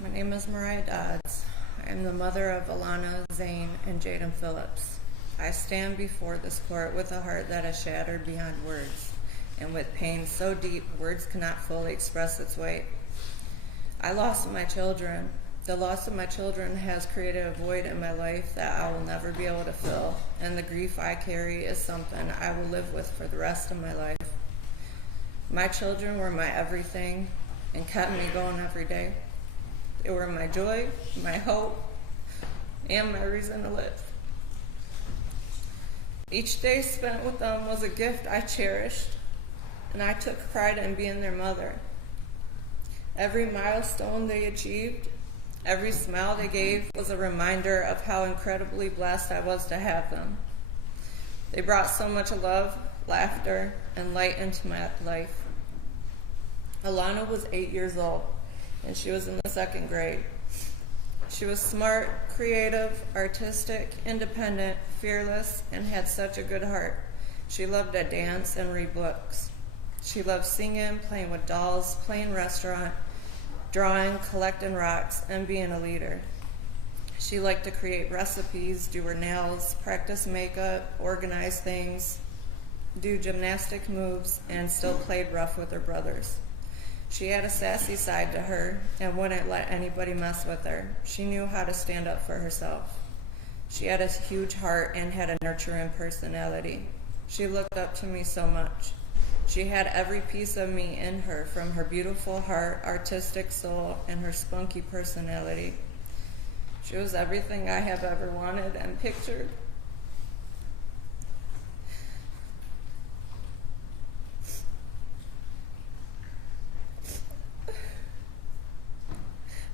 My name is Mariah Dodds. I am the mother of Alanah, Zayn, and Jaden Phillips. I stand before this court with a heart that is shattered beyond words, and with pain so deep words cannot fully express its weight. I lost my children. The loss of my children has created a void in my life that I will never be able to fill, and the grief I carry is something I will live with for the rest of my life. My children were my everything and kept me going every day. They were my joy, my hope, and my reason to live. Each day spent with them was a gift I cherished, and I took pride in being their mother. Every milestone they achieved, every smile they gave was a reminder of how incredibly blessed I was to have them. They brought so much love, laughter, and light into my life. Alanah was 8 years old, and she was in the second grade. She was smart, creative, artistic, independent, fearless, and had such a good heart. She loved to dance and read books. She loved singing, playing with dolls, playing restaurant, drawing, collecting rocks, and being a leader. She liked to create recipes, do her nails, practice makeup, organize things, do gymnastic moves, and still played rough with her brothers. She had a sassy side to her and wouldn't let anybody mess with her. She knew how to stand up for herself. She had a huge heart and had a nurturing personality. She looked up to me so much. She had every piece of me in her, from her beautiful heart, artistic soul, and her spunky personality. She was everything I have ever wanted and pictured.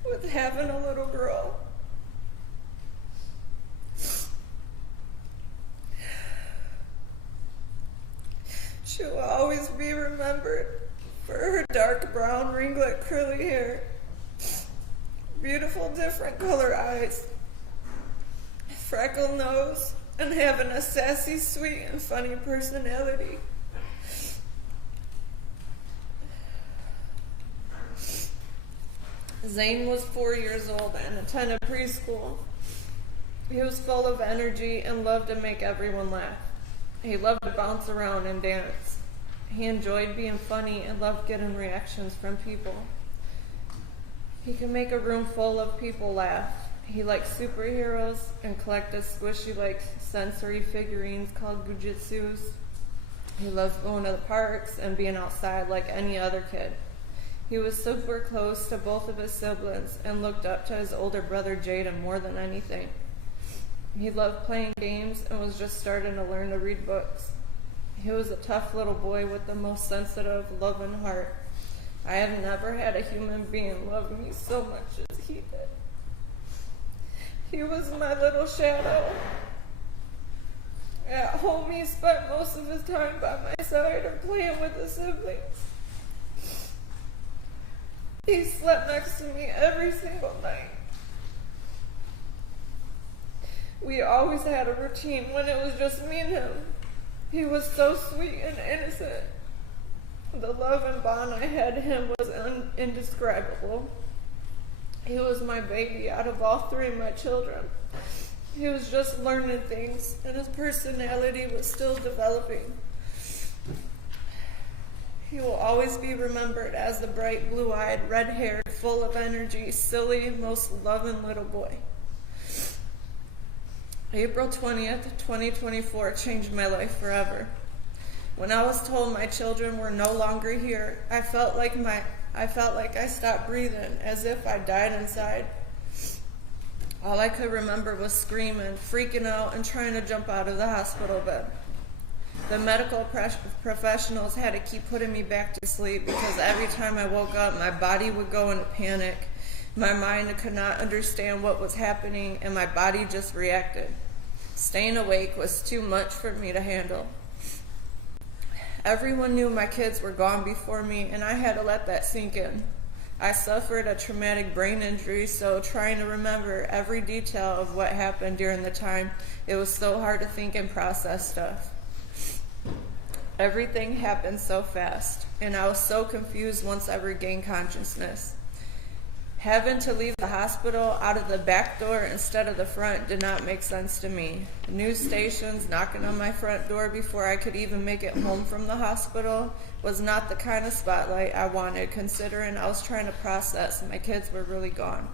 With having a little girl, she will always be remembered for her dark brown ringlet curly hair, beautiful different color eyes, freckled nose, and having a sassy, sweet, and funny personality. Zayn was 4 years old and attended preschool. He was full of energy and loved to make everyone laugh. He loved to bounce around and dance. He enjoyed being funny and loved getting reactions from people. He could make a room full of people laugh. He liked superheroes and collected squishy like sensory figurines called gujitsus. He loved going to the parks and being outside like any other kid. He was super close to both of his siblings and looked up to his older brother Jaden more than anything. He loved playing games and was just starting to learn to read books. He was a tough little boy with the most sensitive, loving heart. I have never had a human being love me so much as he did. He was my little shadow. At home, he spent most of his time by my side or playing with the siblings. He slept next to me every single night. We always had a routine when it was just me and him. He was so sweet and innocent. The love and bond I had to him was indescribable. He was my baby out of all three of my children. He was just learning things, and his personality was still developing. He will always be remembered as the bright, blue-eyed, red-haired, full of energy, silly, most loving little boy. April 20th, 2024 changed my life forever. When I was told my children were no longer here, I felt like I stopped breathing, as if I died inside. All I could remember was screaming, freaking out, and trying to jump out of the hospital bed. The medical professionals had to keep putting me back to sleep because every time I woke up, my body would go into panic. My mind could not understand what was happening, and my body just reacted. Staying awake was too much for me to handle. Everyone knew my kids were gone before me, and I had to let that sink in. I suffered a traumatic brain injury, so trying to remember every detail of what happened during the time, it was so hard to think and process stuff. Everything happened so fast, and I was so confused once I regained consciousness. Having to leave the hospital out of the back door instead of the front did not make sense to me. News stations knocking on my front door before I could even make it home from the hospital was not the kind of spotlight I wanted, considering I was trying to process my kids were really gone.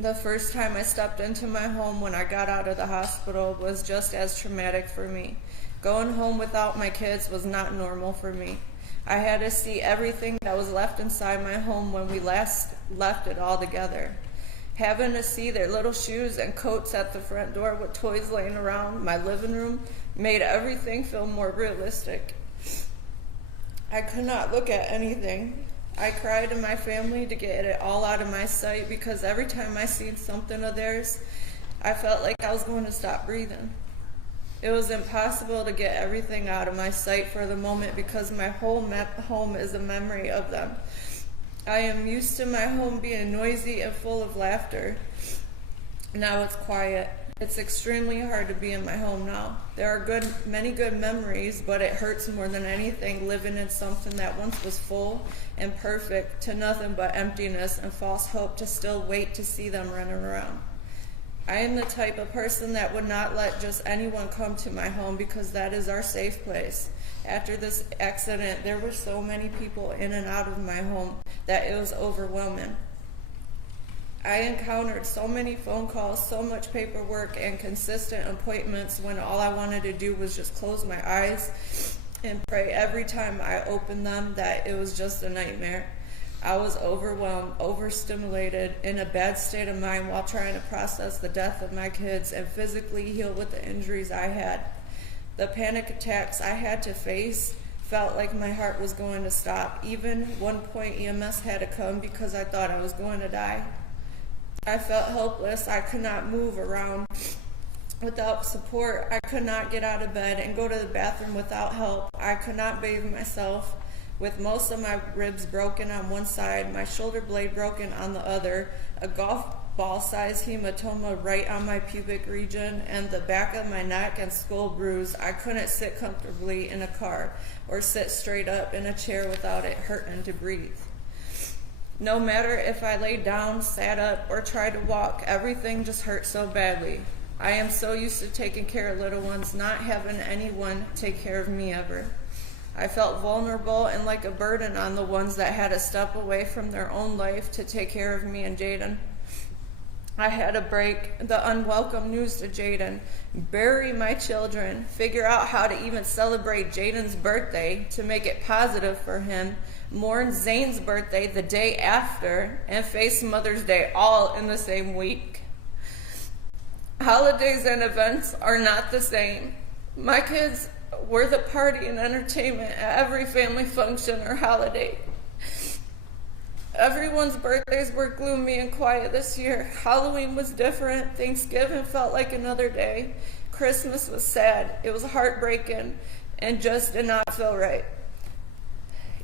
The first time I stepped into my home when I got out of the hospital was just as traumatic for me. Going home without my kids was not normal for me. I had to see everything that was left inside my home when we last left it all together. Having to see their little shoes and coats at the front door with toys laying around my living room made everything feel more realistic. I could not look at anything. I cried to my family to get it all out of my sight because every time I seen something of theirs, I felt like I was going to stop breathing. It was impossible to get everything out of my sight for the moment because my whole home is a memory of them. I am used to my home being noisy and full of laughter. Now it's quiet. It's extremely hard to be in my home now. There are many good memories, but it hurts more than anything living in something that once was full and perfect to nothing but emptiness and false hope to still wait to see them running around. I am the type of person that would not let just anyone come to my home because that is our safe place. After this accident, there were so many people in and out of my home that it was overwhelming. I encountered so many phone calls, so much paperwork, and consistent appointments when all I wanted to do was just close my eyes and pray every time I opened them that it was just a nightmare. I was overwhelmed, overstimulated, in a bad state of mind while trying to process the death of my kids and physically heal with the injuries I had. The panic attacks I had to face felt like my heart was going to stop. Even one point EMS had to come because I thought I was going to die. I felt helpless. I could not move around without support. I could not get out of bed and go to the bathroom without help. I could not bathe myself. With most of my ribs broken on one side, my shoulder blade broken on the other, a golf ball-sized hematoma right on my pubic region, and the back of my neck and skull bruised, I couldn't sit comfortably in a car or sit straight up in a chair without it hurting to breathe. No matter if I laid down, sat up, or tried to walk, everything just hurt so badly. I am so used to taking care of little ones, not having anyone take care of me ever. I felt vulnerable and like a burden on the ones that had to step away from their own life to take care of me and Jaden. I had to break the unwelcome news to Jaden, bury my children, figure out how to even celebrate Jaden's birthday to make it positive for him, mourn Zayn's birthday the day after, and face Mother's Day all in the same week. Holidays and events are not the same. My kids were the party and entertainment at every family function or holiday. Everyone's birthdays were gloomy and quiet this year. Halloween was different. Thanksgiving felt like another day. Christmas was sad. It was heartbreaking and just did not feel right.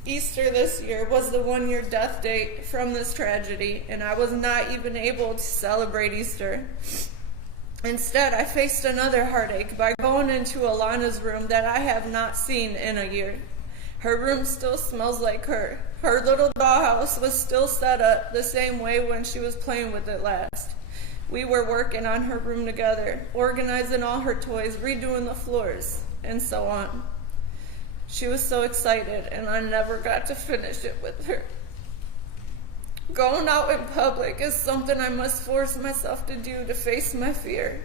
Easter this year was the 1-year death date from this tragedy, and I was not even able to celebrate Easter. Instead, I faced another heartache by going into Alanah's room that I have not seen in a year. Her room still smells like her. Her little dollhouse was still set up the same way when she was playing with it last. We were working on her room together, organizing all her toys, redoing the floors, and so on. She was so excited, and I never got to finish it with her. Going out in public is something I must force myself to do to face my fear.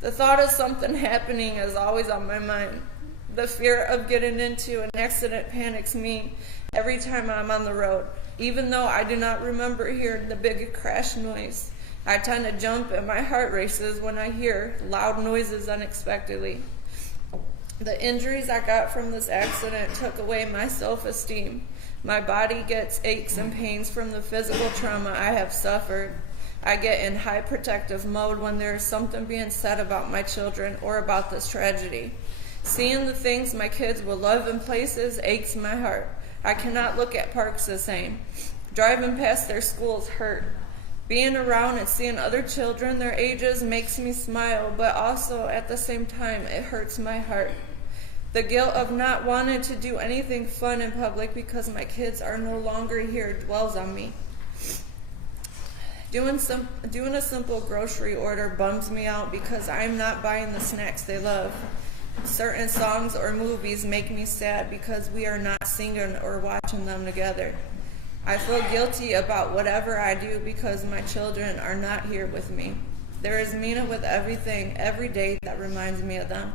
The thought of something happening is always on my mind. The fear of getting into an accident panics me every time I'm on the road. Even though I do not remember hearing the big crash noise, I tend to jump and my heart races when I hear loud noises unexpectedly. The injuries I got from this accident took away my self-esteem. My body gets aches and pains from the physical trauma I have suffered. I get in high protective mode when there is something being said about my children or about this tragedy. Seeing the things my kids will love in places aches my heart. I cannot look at parks the same. Driving past their schools hurt. Being around and seeing other children their ages makes me smile, but also at the same time it hurts my heart. The guilt of not wanting to do anything fun in public because my kids are no longer here dwells on me. Doing a simple grocery order bums me out because I'm not buying the snacks they love. Certain songs or movies make me sad because we are not singing or watching them together. I feel guilty about whatever I do because my children are not here with me. There is Mina with everything every day that reminds me of them.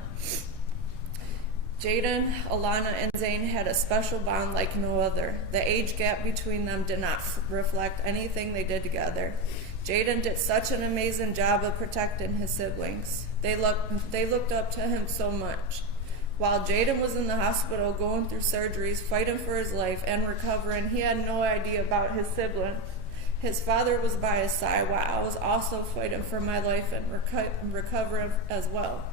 Jaden, Alanah, and Zayn had a special bond like no other. The age gap between them did not reflect anything they did together. Jaden did such an amazing job of protecting his siblings. They looked up to him so much. While Jaden was in the hospital going through surgeries, fighting for his life, and recovering, he had no idea about his siblings. His father was by his side while I was also fighting for my life and recovering as well.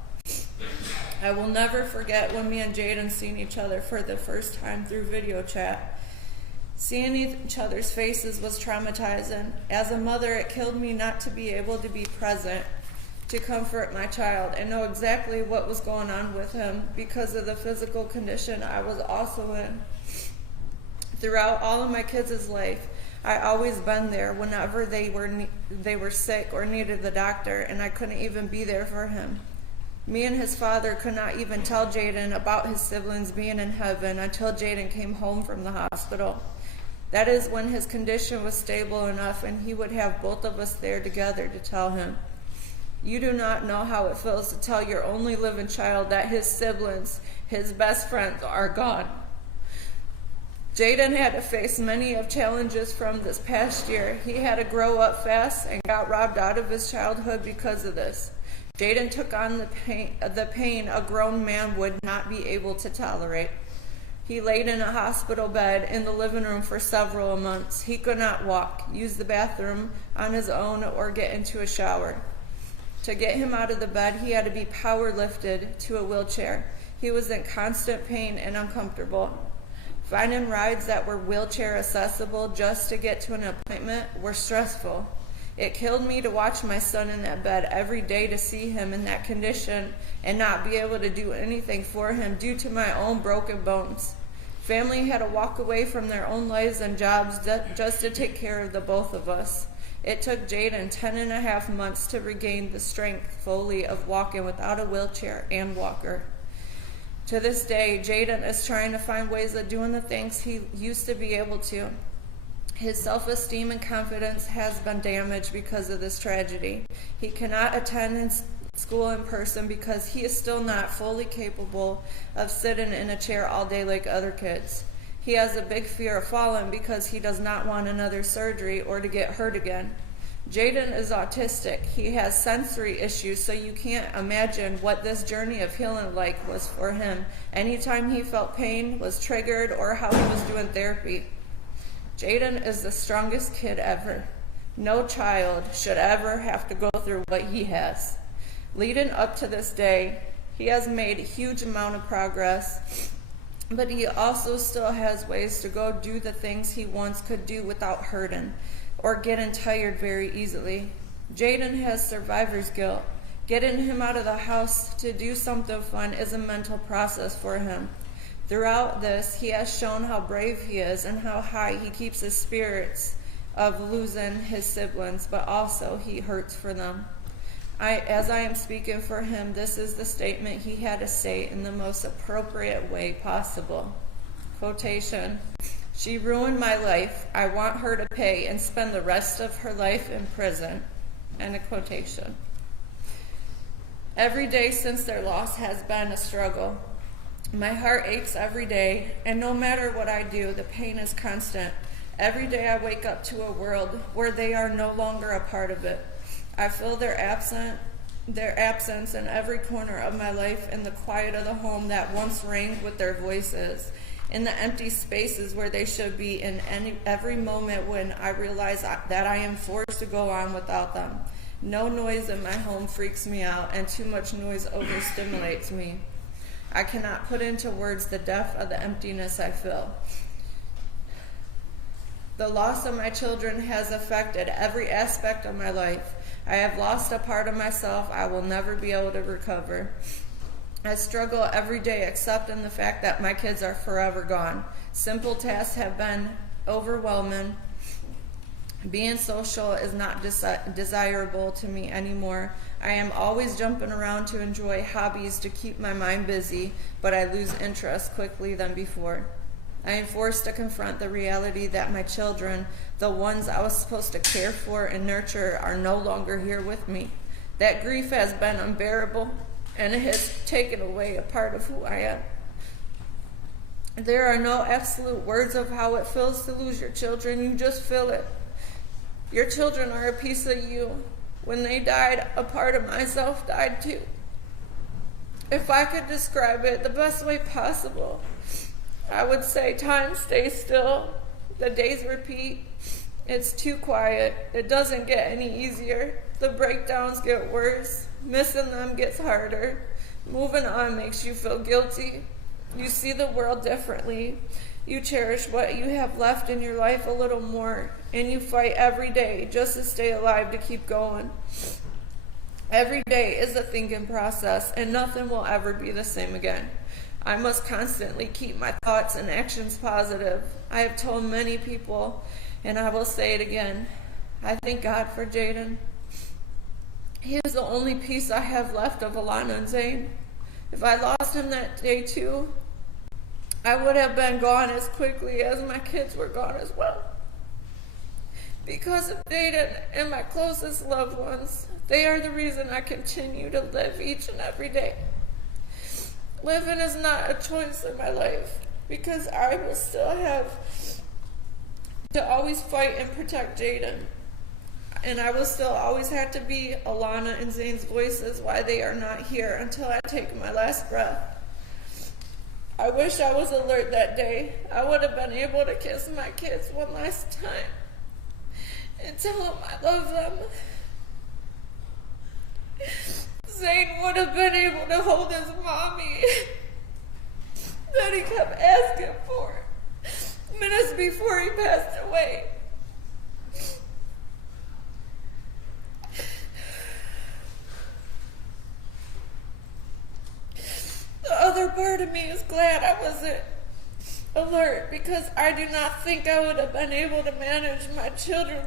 I will never forget when me and Jaden seen each other for the first time through video chat. Seeing each other's faces was traumatizing. As a mother, it killed me not to be able to be present to comfort my child and know exactly what was going on with him because of the physical condition I was also in. Throughout all of my kids' life, I always been there whenever they were sick or needed the doctor, and I couldn't even be there for him. Me and his father could not even tell Jaden about his siblings being in heaven until Jaden came home from the hospital. That is when his condition was stable enough and he would have both of us there together to tell him. You do not know how it feels to tell your only living child that his siblings, his best friends, are gone. Jaden had to face many of challenges from this past year. He had to grow up fast and got robbed out of his childhood because of this. Jaden took on the pain a grown man would not be able to tolerate. He laid in a hospital bed in the living room for several months. He could not walk, use the bathroom on his own, or get into a shower. To get him out of the bed, he had to be power lifted to a wheelchair. He was in constant pain and uncomfortable. Finding rides that were wheelchair accessible just to get to an appointment were stressful. It killed me to watch my son in that bed every day, to see him in that condition and not be able to do anything for him due to my own broken bones. Family had to walk away from their own lives and jobs just to take care of the both of us. It took Jaden 10.5 months to regain the strength fully of walking without a wheelchair and walker. To this day, Jaden is trying to find ways of doing the things he used to be able to. His self-esteem and confidence has been damaged because of this tragedy. He cannot attend school in person because he is still not fully capable of sitting in a chair all day like other kids. He has a big fear of falling because he does not want another surgery or to get hurt again. Jaden is autistic. He has sensory issues, so you can't imagine what this journey of healing like was for him. Anytime he felt pain was triggered or how he was doing therapy. Jaden is the strongest kid ever. No child should ever have to go through what he has. Leading up to this day, he has made a huge amount of progress, but he also still has ways to go do the things he once could do without hurting or getting tired very easily. Jaden has survivor's guilt. Getting him out of the house to do something fun is a mental process for him. Throughout this, he has shown how brave he is and how high he keeps his spirits of losing his siblings, but also he hurts for them. As I am speaking for him, this is the statement he had to say in the most appropriate way possible. Quotation, "She ruined my life. I want her to pay and spend the rest of her life in prison." End of quotation. Every day since their loss has been a struggle. My heart aches every day, and no matter what I do, the pain is constant. Every day I wake up to a world where they are no longer a part of it. I feel their absence in every corner of my life, in the quiet of the home that once rang with their voices, in the empty spaces where they should be, in every moment when I realize that I am forced to go on without them. No noise in my home freaks me out, and too much noise overstimulates me. I cannot put into words the depth of the emptiness I feel. The loss of my children has affected every aspect of my life. I have lost a part of myself I will never be able to recover. I struggle every day accepting the fact that my kids are forever gone. Simple tasks have been overwhelming. Being social is not desirable to me anymore. I am always jumping around to enjoy hobbies to keep my mind busy, but I lose interest quickly than before. I am forced to confront the reality that my children, the ones I was supposed to care for and nurture, are no longer here with me. That grief has been unbearable, and it has taken away a part of who I am. There are no absolute words of how it feels to lose your children. You just feel it. Your children are a piece of you. When they died, a part of myself died too. If I could describe it the best way possible, I would say time stays still. The days repeat. It's too quiet. It doesn't get any easier. The breakdowns get worse. Missing them gets harder. Moving on makes you feel guilty. You see the world differently. You cherish what you have left in your life a little more, and you fight every day just to stay alive, to keep going. Every day is a thinking process, and nothing will ever be the same again. I must constantly keep my thoughts and actions positive. I have told many people, and I will say it again, I thank God for Jaden. He is the only piece I have left of Alanah and Zayn. If I lost him that day too, I would have been gone as quickly as my kids were gone as well. Because of Jaden and my closest loved ones, they are the reason I continue to live each and every day. Living is not a choice in my life, because I will still have to always fight and protect Jaden. And I will still always have to be Alanah and Zayn's voices while they are not here, until I take my last breath. I wish I was alert that day. I would have been able to kiss my kids one last time and tell them I love them. Zayn would have been able to hold his mommy that he kept asking for minutes before he passed away. The other part of me is glad I wasn't alert, because I do not think I would have been able to manage my children,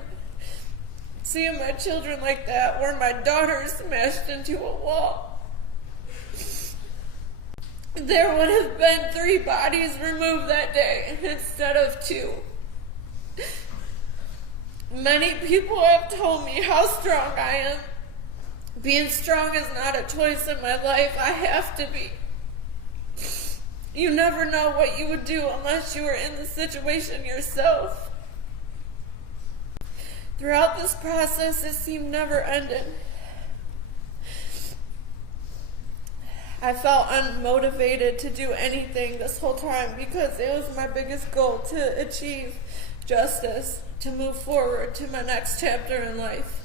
seeing my children like that, or my daughter smashed into a wall. There would have been 3 bodies removed that day instead of 2. Many people have told me how strong I am. Being strong is not a choice in my life. I have to be. You never know what you would do unless you were in the situation yourself. Throughout this process, it seemed never ending. I felt unmotivated to do anything this whole time, because it was my biggest goal to achieve justice, to move forward to my next chapter in life.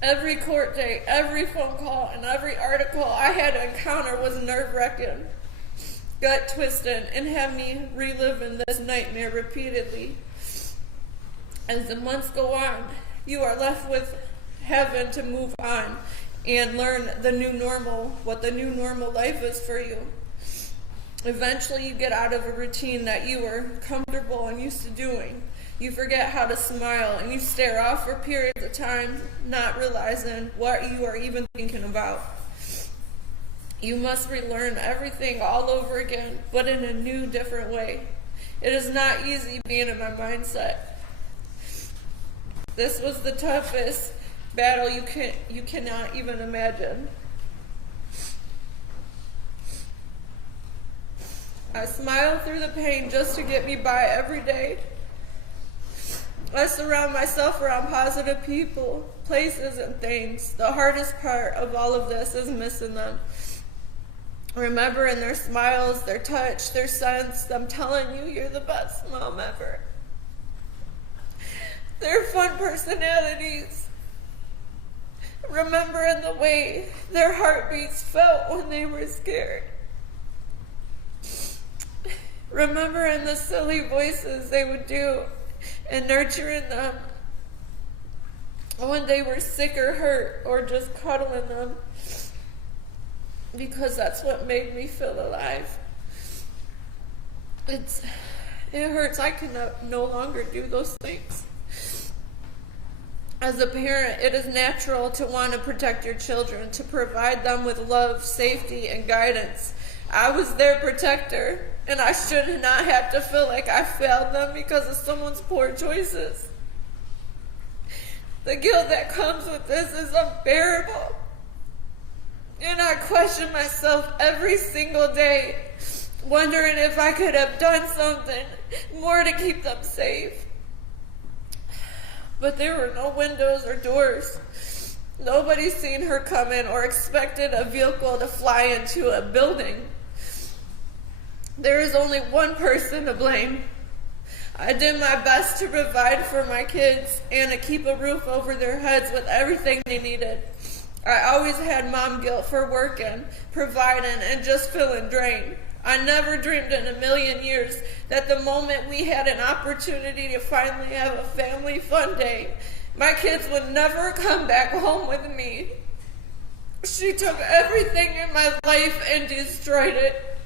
Every court date, every phone call, and every article I had to encounter was nerve-wracking, gut-twisting, and had me reliving this nightmare repeatedly. As the months go on, you are left with having to move on and learn the new normal, what the new normal life is for you. Eventually you get out of a routine that you were comfortable and used to doing. You forget how to smile, and you stare off for periods of time, not realizing what you are even thinking about. You must relearn everything all over again, but in a new, different way. It is not easy being in my mindset. This was the toughest battle you cannot even imagine. I smile through the pain just to get me by every day. I surround myself around positive people, places, and things. The hardest part of all of this is missing them. Remembering their smiles, their touch, their scents, them telling you you're the best mom ever. Their fun personalities. Remembering the way their heartbeats felt when they were scared. Remembering the silly voices they would do, and nurturing them when they were sick or hurt, or just cuddling them, because that's what made me feel alive. It hurts. I can no longer do those things. As a parent, it is natural to want to protect your children, to provide them with love, safety, and guidance. I was their protector, and I should not have to feel like I failed them because of someone's poor choices. The guilt that comes with this is unbearable. And I question myself every single day, wondering if I could have done something more to keep them safe. But there were no windows or doors. Nobody seen her coming or expected a vehicle to fly into a building. There is only one person to blame. I did my best to provide for my kids and to keep a roof over their heads with everything they needed. I always had mom guilt for working, providing, and just feeling drained. I never dreamed in a million years that the moment we had an opportunity to finally have a family fun day, my kids would never come back home with me. She took everything in my life and destroyed it.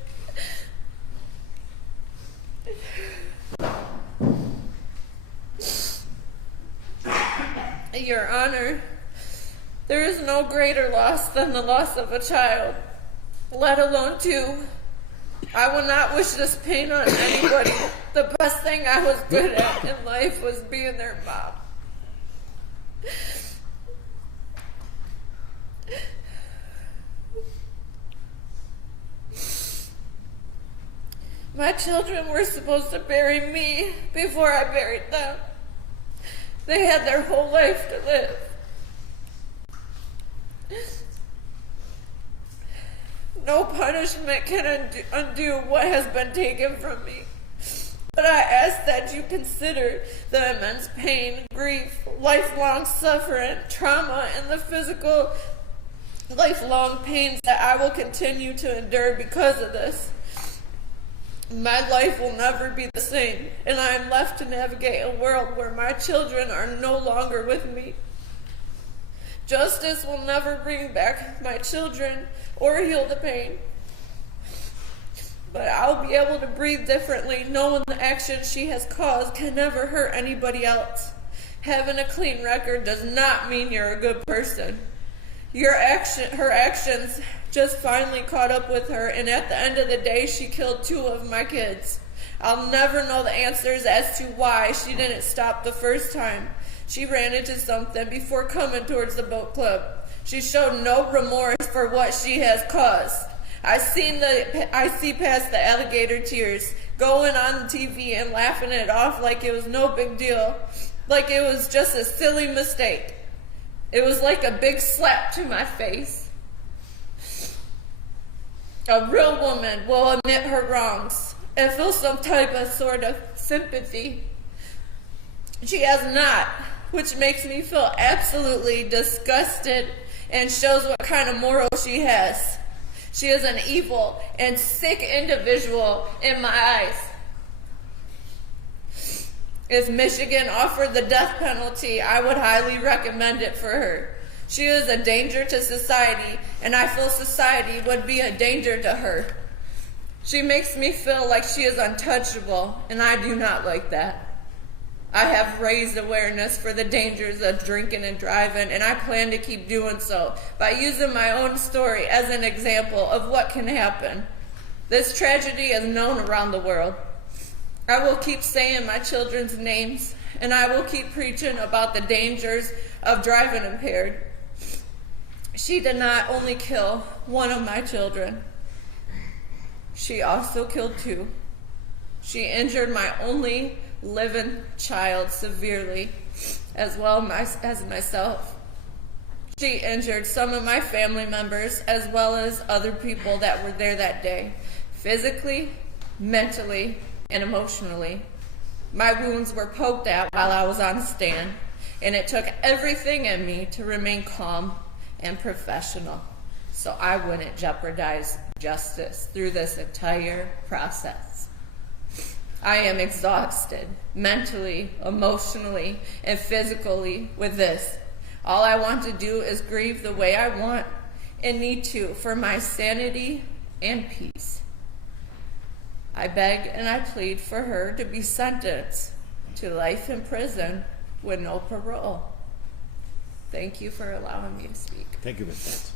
Your Honor, there is no greater loss than the loss of a child, let alone two. I will not wish this pain on anybody. The best thing I was good at in life was being their mom. My children were supposed to bury me before I buried them. They had their whole life to live. No punishment can undo what has been taken from me. But I ask that you consider the immense pain, grief, lifelong suffering, trauma, and the physical lifelong pains that I will continue to endure because of this. My life will never be the same, and I am left to navigate a world where my children are no longer with me. Justice will never bring back my children or heal the pain. But I'll be able to breathe differently, knowing the action she has caused can never hurt anybody else. Having a clean record does not mean you're a good person. Her actions just finally caught up with her, and at the end of the day, she killed two of my kids. I'll never know the answers as to why she didn't stop the first time she ran into something before coming towards the boat club. She showed no remorse for what she has caused. I see past the alligator tears, going on the TV and laughing it off like it was no big deal, like it was just a silly mistake. It was like a big slap to my face. A real woman will admit her wrongs and feel some type of sort of sympathy. She has not, which makes me feel absolutely disgusted and shows what kind of moral she has. She is an evil and sick individual in my eyes. If Michigan offered the death penalty, I would highly recommend it for her. She is a danger to society, and I feel society would be a danger to her. She makes me feel like she is untouchable, and I do not like that. I have raised awareness for the dangers of drinking and driving, and I plan to keep doing so by using my own story as an example of what can happen. This tragedy is known around the world. I will keep saying my children's names, and I will keep preaching about the dangers of driving impaired. She did not only kill one of my children, she also killed two. She injured my only living child severely, as well as myself. She injured some of my family members as well as other people that were there that day, physically, mentally, and emotionally. My wounds were poked at while I was on stand, and it took everything in me to remain calm and professional so I wouldn't jeopardize justice through this entire process. I am exhausted, mentally, emotionally, and physically with this. All I want to do is grieve the way I want and need to for my sanity and peace. I beg and I plead for her to be sentenced to life in prison with no parole. Thank you for allowing me to speak. Thank you, Ms. Dodds.